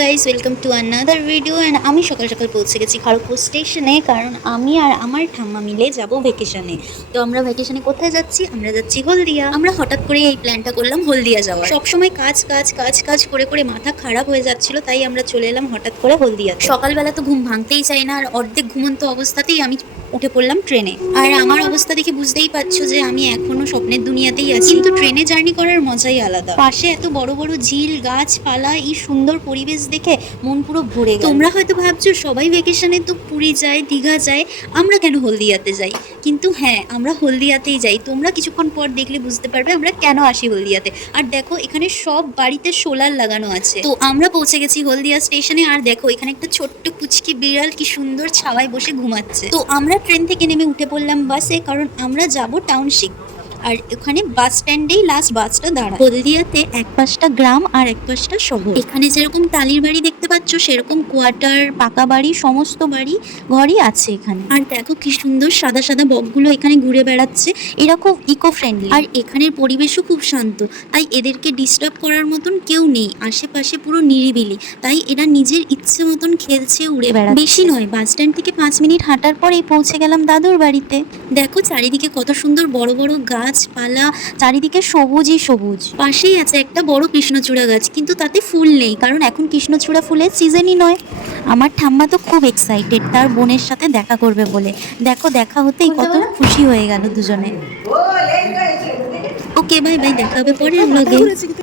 Guys, welcome to another video. And আমি সকাল সকাল পৌঁছে গেছি খড়গপুর স্টেশনে, কারণ আমি আর আমার ঠাম্মা মিলে যাব ভ্যাকেশনে। তো আমরা ভ্যাকেশনে কোথায় যাচ্ছি? আমরা যাচ্ছি হলদিয়া। আমরা হঠাৎ করে এই প্ল্যানটা করলাম হলদিয়া যাওয়ার। সবসময় কাজ কাজ কাজ কাজ করে করে মাথা খারাপ হয়ে যাচ্ছিল, তাই আমরা চলে এলাম হঠাৎ করে হলদিয়া। সকালবেলা তো ঘুম ভাঙতেই চাই না, আর অর্ধেক ঘুমন্ত অবস্থাতেই আমি উঠে পড়লাম ট্রেনে। আর আমার অবস্থা দেখে বুঝতেই পারছো যে আমি এখনো স্বপ্নের দুনিয়াতেই আছি। কিন্তু ট্রেনে জার্নি করার মজাই আলাদা। পাশে এত বড় বড় ঝিল, গাছপালা, এই সুন্দর পরিবেশ দেখে মন পুরো ভরে গেল। তোমরা হয়তো ভাবছো সবাই ভ্যাকেশনে তো পুরী যায়, দীঘা যায়, আমরা কেন হলদিয়াতে যাই? কিন্তু হ্যাঁ, আমরা হলদিয়াতেই যাই। তোমরা কিছুক্ষণ পর দেখলে বুঝতে পারবে আমরা কেন আসি হলদিয়াতে। আর দেখো, এখানে সব বাড়িতে সোলার লাগানো আছে। তো আমরা পৌঁছে গেছি হলদিয়া স্টেশনে। আর দেখো, এখানে একটা ছোট্ট পুচকি বিড়াল কি সুন্দর ছাওয়ায় বসে ঘুমাচ্ছে। তো আমরা ট্রেন থেকে নেমে উঠে পড়লাম বাসে, কারণ আমরা যাব টাউনশিপ। আর ওখানে বাস স্ট্যান্ডেই লাস্ট বাসটা দাঁড়ায়। হলদিয়াতে এক পাশটা গ্রাম আর এক পাশটা শহর। এখানে যেরকম টালির বাড়ি দেখতে পাচ্ছ, সেরকম কোয়ার্টার, পাকা বাড়ি, সমস্ত বাড়ি ঘরই আছে এখানে। আর দেখো কি সুন্দর সাদা সাদা বকগুলো এখানে ঘুরে বেড়াচ্ছে। এরা খুব ইকো ফ্রেন্ডলি, আর এখানের পরিবেশও খুব শান্ত। তাই এদেরকে ডিস্টার্ব করার মতন কেউ নেই, আশেপাশে পুরো নিরিবিলি। তাই এরা নিজের ইচ্ছে মতন খেলছে, উড়ে বেড়াচ্ছে। বেশি নয়, বাস স্ট্যান্ড থেকে 5 মিনিট হাঁটার পরেই পৌঁছে গেলাম দাদুর বাড়িতে। দেখো চারিদিকে কত সুন্দর বড় বড় গাছপালা, চারিদিকে সবুজই সবুজ। পাশেই আছে একটা বড় কৃষ্ণচূড়া গাছ, কিন্তু তাতে ফুল নেই, কারণ এখন কৃষ্ণচূড়া ফুলের সিজনই নয়। আমার ঠাম্মা তো খুব এক্সাইটেড তার বোনের সাথে দেখা করবে বলে। দেখো, দেখা হতেই কত খুশি হয়ে গেল দুজনে। ওকে, বাই বাই, দেখা হবে পরের ব্লগে।